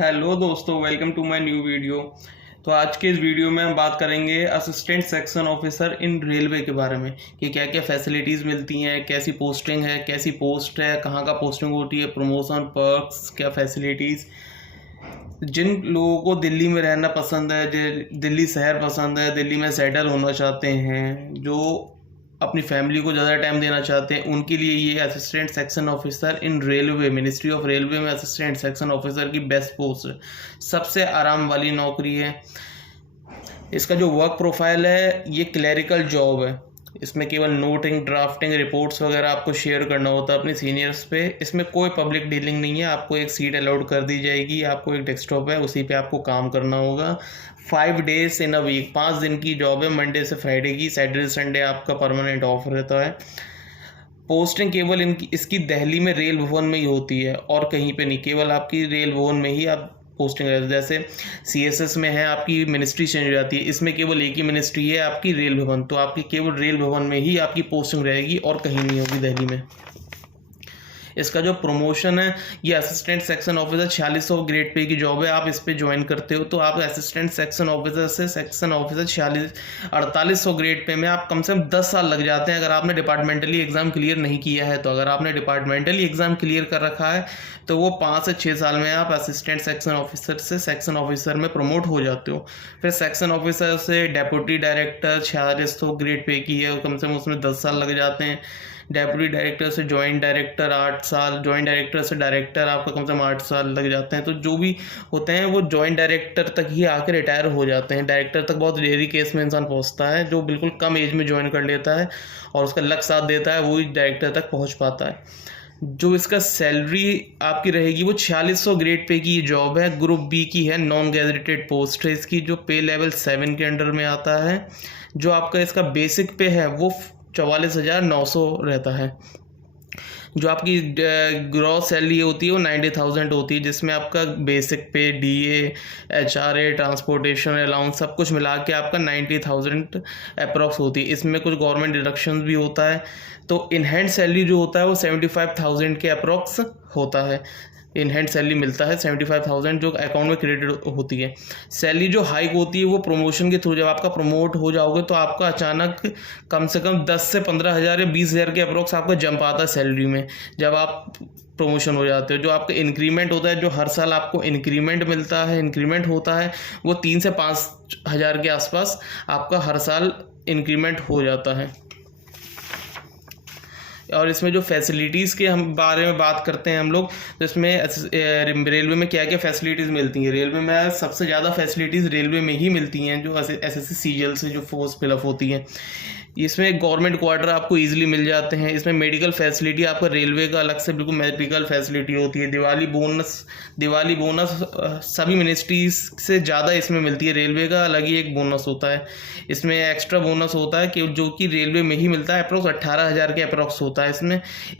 Hello दोस्तों, welcome to my new video. तो आज के इस वीडियो में हम बात करेंगे assistant section officer in railway के बारे में कि क्या क्या फैसिलिटीज़ मिलती हैं, कैसी पोस्टिंग है, कैसी पोस्ट है, कहाँ का पोस्टिंग होती है, प्रमोशन, पर्क्स, क्या फैसिलिटीज़। जिन लोगों को दिल्ली में रहना पसंद है, दिल्ली शहर पसंद है, दिल्ली में सेटल होना चाहते हैं, जो अपनी फैमिली को ज़्यादा टाइम देना चाहते हैं, उनके लिए ये assistant section officer in railway, ministry of railway में असिस्टेंट सेक्शन ऑफिसर की बेस्ट पोस्ट है, सबसे आराम वाली नौकरी है। इसका जो वर्क प्रोफाइल है ये क्लरिकल जॉब है। इसमें केवल नोटिंग, ड्राफ्टिंग, रिपोर्ट्स वगैरह आपको शेयर करना होता है अपने सीनियर्स पे। इसमें कोई पब्लिक डीलिंग नहीं है। आपको एक सीट अलाउड कर दी जाएगी, आपको एक डेस्कटॉप है, उसी पे आपको काम करना होगा। 5 डेज इन अ वीक, 5 दिन की जॉब है, मंडे से फ्राइडे की। सैटरडे संडे आपका परमानेंट ऑफ रहता है। पोस्टिंग केवल इसकी दिल्ली में रेल भवन में ही होती है और कहीं पे नहीं, केवल आपकी रेल भवन में ही आप पोस्टिंग रहती है। जैसे सीएसएस में है आपकी मिनिस्ट्री चेंज हो जाती है, इसमें केवल एक ही मिनिस्ट्री है आपकी, रेल भवन। तो आपकी केवल रेल भवन में ही आपकी पोस्टिंग रहेगी और कहीं नहीं होगी दिल्ली में। इसका जो प्रमोशन है ये assistant section officer 4600 grade pay की जॉब है। आप इस पे ज्वाइन करते हो तो आप असिस्टेंट सेक्शन ऑफिसर से सेक्शन ऑफिसर 4800 ग्रेड पे में आप कम से कम 10 साल लग जाते हैं अगर आपने डिपार्टमेंटली एग्जाम क्लियर नहीं किया है। तो अगर आपने डिपार्टमेंटली एग्जाम क्लियर कर रखा है तो वो 5 से 6 साल में आप असिस्टेंट सेक्शन ऑफिसर से सेक्शन ऑफिसर में प्रमोट हो जाते हो। फिर सेक्शन ऑफिसर से डेप्यूटी डायरेक्टर 4600 ग्रेड पे की है, कम से कम उसमें 10 साल लग जाते हैं। डेप्यूटी डायरेक्टर से जॉइंट डायरेक्टर 8 साल, जॉइंट डायरेक्टर से डायरेक्टर आपका कम से कम 8 साल लग जाते हैं। तो जो भी होते हैं वो जॉइंट डायरेक्टर तक ही आकर रिटायर हो जाते हैं। डायरेक्टर तक बहुत रेयरी केस में इंसान पहुंचता है, जो बिल्कुल कम एज में ज्वाइन कर लेता है और उसका लक साथ देता है, वही डायरेक्टर तक पहुँच पाता है। जो इसका सैलरी आपकी रहेगी वो 4600 ग्रेड पे की जॉब है, ग्रुप बी की है, नॉन गैजेटेड पोस्ट है इसकी, जो पे लेवल 7 के अंडर में आता है। जो आपका इसका बेसिक पे है वो 44,900 रहता है। जो आपकी ग्रॉस सैलरी होती है वो 90,000 होती है, जिसमें आपका बेसिक पे, डीए, एचआरए, ट्रांसपोर्टेशन अलाउंस सब कुछ मिला के आपका 90,000 अप्रॉक्स होती है। इसमें कुछ गवर्नमेंट डिडक्शन भी होता है। तो इन हैंड सैलरी जो होता है वो 75,000 के अप्रॉक्स होता है। इन हैंड सैलरी मिलता है 75,000 जो अकाउंट में क्रेडिट होती है। सैलरी जो हाइक होती है वो प्रमोशन के थ्रू, जब आपका प्रमोट हो जाओगे तो आपका अचानक कम से कम 10 से 15,000 या 20,000 के अप्रोक्स आपका जंप आता है सैलरी में जब आप प्रमोशन हो जाते हो। जो आपका इंक्रीमेंट होता है, जो हर साल आपको इंक्रीमेंट मिलता है, इंक्रीमेंट होता है, वो 3 से 5,000 के आसपास आपका हर साल इंक्रीमेंट हो जाता है। और इसमें जो फैसिलिटीज़ के हम बारे में बात करते हैं हम लोग, तो इसमें रेलवे में क्या क्या फैसिलिटीज़ मिलती हैं। रेलवे में सबसे ज़्यादा फैसिलिटीज़ रेलवे में ही मिलती हैं, जो एसएससी सीजीएल से जो फोर्स फिलअप होती हैं। इसमें गवर्नमेंट क्वार्टर आपको इजीली मिल जाते हैं। इसमें मेडिकल फैसिलिटी आपका रेलवे का अलग से बिल्कुल मेडिकल फैसिलिटी होती है। दिवाली बोनस सभी मिनिस्ट्रीज से ज़्यादा इसमें मिलती है। रेलवे का अलग ही एक बोनस होता है। इसमें एक्स्ट्रा बोनस होता है कि जो कि रेलवे में ही मिलता है, अप्रोक्स 18,000 के अप्रोक्स होता है।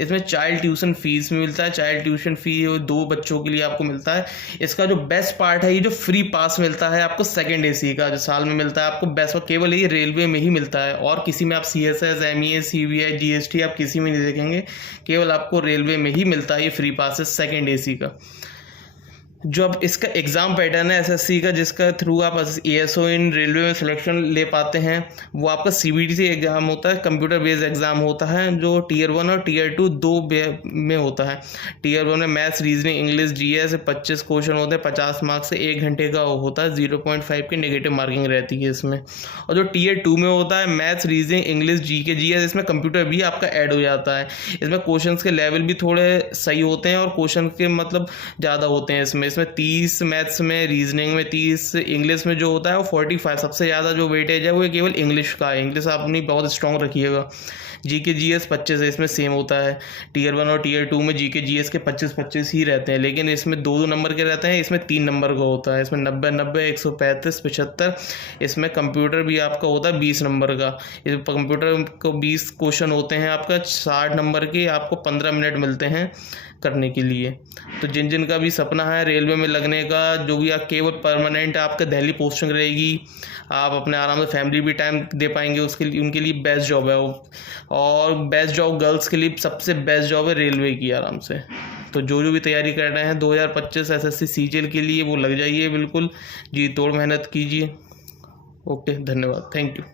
इसमें चाइल्ड ट्यूशन फीस में मिलता है। चाइल्ड ट्यूशन फी 2 बच्चों के लिए आपको मिलता है। इसका जो बेस्ट पार्ट है, ये जो फ्री पास मिलता है आपको सेकेंड एसी का, जो साल में मिलता है आपको, बेस्ट केवल ये रेलवे में ही मिलता है और किसी में आप सीएसएस, एमईए, सीवीआई, जीएसटी आप किसी में नहीं देखेंगे, केवल आपको रेलवे में ही मिलता है ये फ्री पास सेकेंड एसी का। जो अब इसका एग्ज़ाम पैटर्न है एसएससी का, जिसका थ्रू आप एएसओ इन रेलवे में सिलेक्शन ले पाते हैं, वो आपका सीबीटी एग्ज़ाम होता है, कंप्यूटर बेस्ड एग्ज़ाम होता है, जो टीयर 1 और टीयर 2 दो में होता है। टीयर 1 में maths, reasoning, English, GS 25 question होते हैं, 50 मार्क्स से 1 घंटे का होता है, 0.5 की नेगेटिव मार्किंग रहती है इसमें। और जो टीयर 2 में होता है maths, reasoning, English, GK, GS, इसमें कंप्यूटर भी आपका ऐड हो जाता है। इसमें क्वेश्चन के लेवल भी थोड़े सही होते हैं और क्वेश्चन के मतलब ज़्यादा होते हैं। इसमें 30 मैथ्स में, रीजनिंग में 30, इंग्लिश में जो होता है वो 45। सबसे ज़्यादा जो वेटेज है वो केवल इंग्लिश का है। इंग्लिश आप अपनी बहुत स्ट्रॉन्ग रखिएगा। जीके जीएस 25 है, इसमें सेम होता है। टीयर 1 और टीयर 2 में जीके जीएस के 25-25 ही रहते हैं, लेकिन इसमें 2-2 नंबर के रहते हैं, इसमें 3 नंबर का होता है। इसमें 90-90, 135, 75। इसमें कंप्यूटर भी आपका होता है 20 नंबर का। इस कंप्यूटर को 20 क्वेश्चन होते हैं आपका 60 नंबर के, आपको 15 मिनट मिलते हैं करने के लिए। तो जिन जिन का भी सपना है रेलवे में लगने का, जो भी आप केवल परमानेंट आपका दिल्ली पोस्टिंग रहेगी, आप अपने आराम से फैमिली भी टाइम दे पाएंगे, उसके लिए उनके लिए बेस्ट जॉब है वो। और बेस्ट जॉब गर्ल्स के लिए सबसे बेस्ट जॉब है रेलवे की, आराम से। तो जो भी तैयारी कर रहे हैं 2025 एसएससी सीजीएल के लिए वो लग जाइए, बिल्कुल जी तोड़ मेहनत कीजिए। ओके, धन्यवाद, थैंक यू।